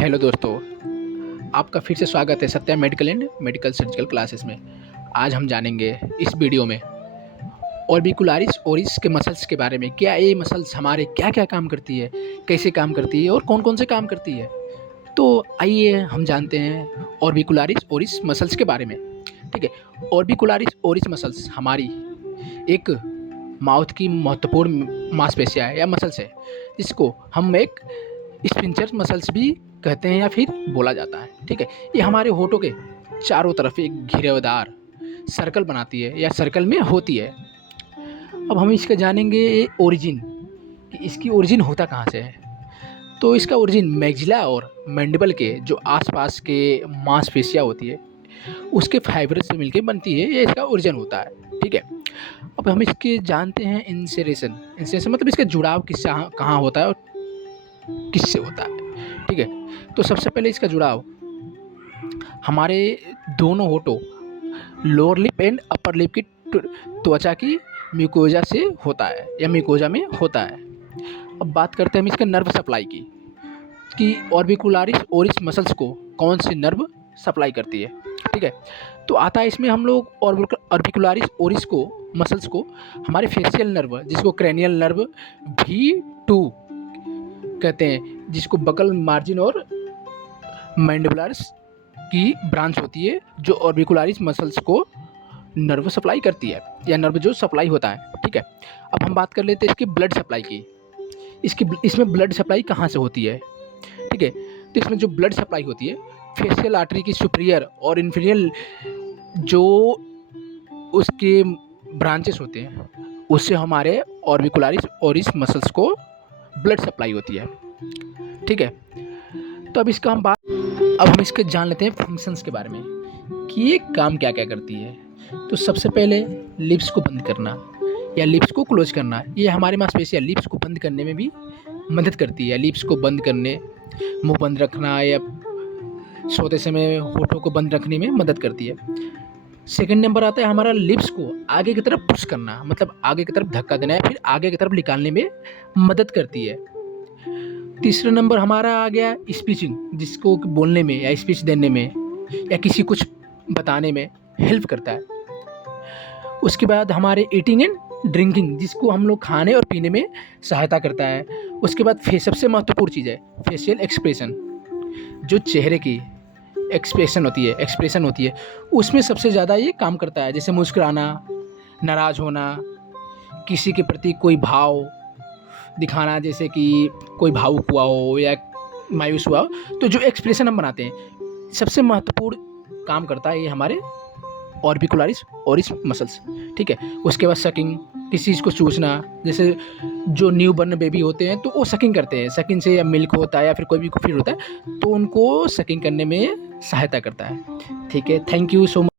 Hello दोस्तों, आपका फिर से स्वागत है Satya medical and medical surgical classes में। आज हम जानेंगे इस वीडियो में ऑर्बिकुलारिस ओरिस के मसल्स के बारे में। क्या ये मसल्स हमारे क्या क्या काम करती है, कैसे काम करती है और कौन कौन से काम करती है। तो आइए हम जानते हैं ऑर्बिकुलारिस ओरिस मसल्स के बारे में। ठीक है, ऑर्बिकुलारिस ओरिस मसल्स हमारी एक माउथ की महत्वपूर्ण मांसपेशियाँ है या मसल्स है, जिसको हम एक स्पिंचर मसल्स भी कहते हैं या फिर बोला जाता है। ठीक है, ये हमारे होठों के चारों तरफ एक घेरेदार सर्कल बनाती है या सर्कल में होती है। अब हम इसका जानेंगे ओरिजिन कि इसकी ओरिजिन होता कहाँ से है। तो इसका ओरिजिन मैक्सिला और मैंडिबल के जो आसपास के मांसपेशियाँ होती है उसके फाइबर से मिलकर बनती है, ये इसका ओरिजिन होता है। ठीक है, अब हम इसके जानते हैं इंसरेशन। इंसरेशन मतलब इसका जुड़ाव किससे कहाँ होता है और किससे होता है। ठीक है, तो सबसे पहले इसका जुड़ाव हमारे दोनों होठों lower lip and upper lip की त्वचा की म्यूकोजा से होता है या म्यूकोजा में होता है। अब बात करते हैं हम इसके नर्व सप्लाई की कि ऑर्बिकुलारिस ओरिस मसल्स को कौन सी नर्व सप्लाई करती है। ठीक है, तो आता है इसमें हम लोग ऑर्बिकुलारिस ओरिस को मसल्स को हमारे फेशियल नर्व जिसको क्रेनियल नर्व V2 कहते हैं, जिसको बकल मार्जिन और मैंडिबुलर्स की ब्रांच होती है जो ऑर्बिकुलारिस मसल्स को नर्व सप्लाई करती है या नर्व जो सप्लाई होता है। ठीक है, अब हम बात कर लेते हैं इसकी ब्लड सप्लाई की। इसमें ब्लड सप्लाई कहाँ से होती है। ठीक है, तो इसमें जो ब्लड सप्लाई होती है फेशियल आर्टरी की सुपीरियर और इन्फीरियर जो उसके ब्रांचेस होते हैं उससे हमारे ऑर्बिकुलारिस ओरिस मसल्स को ब्लड सप्लाई होती है। ठीक है, तो अब हम इसके जान लेते हैं फंक्शंस के बारे में कि ये काम क्या क्या करती है। तो सबसे पहले लिप्स को बंद करना या लिप्स को क्लोज करना, ये हमारे मांसपेशियाँ लिप्स को बंद करने में भी मदद करती है। लिप्स को बंद करने, मुंह बंद रखना या सोते समय होठों को बंद रखने में मदद करती है। सेकंड नंबर आता है हमारा लिप्स को आगे की तरफ पुश करना, मतलब आगे की तरफ धक्का देना या फिर आगे की तरफ निकालने में मदद करती है। तीसरा नंबर हमारा आ गया स्पीचिंग, जिसको बोलने में या स्पीच देने में या किसी कुछ बताने में हेल्प करता है। उसके बाद हमारे ईटिंग एंड ड्रिंकिंग, जिसको हम लोग खाने और पीने में सहायता करता है। उसके बाद सबसे महत्वपूर्ण चीज़ है फेशियल एक्सप्रेशन, जो चेहरे की एक्सप्रेशन होती है उसमें सबसे ज़्यादा ये काम करता है। जैसे मुस्कुराना, नाराज़ होना, किसी के प्रति कोई भाव दिखाना, जैसे कि कोई भावुक हुआ हो या मायूस हुआ हो, तो जो एक्सप्रेशन हम बनाते हैं सबसे महत्वपूर्ण काम करता है ये हमारे ऑर्बिकुलारिस ओरिस मसल्स। ठीक है, उसके बाद सकिंग, किसी चीज़ को चूसना, जैसे जो न्यू बर्न बेबी होते हैं तो वो सकिंग करते हैं। सकिंग से या मिल्क होता है या फिर कोई भी फीड होता है तो उनको सकिंग करने में सहायता करता है। ठीक है, थैंक यू सो मच।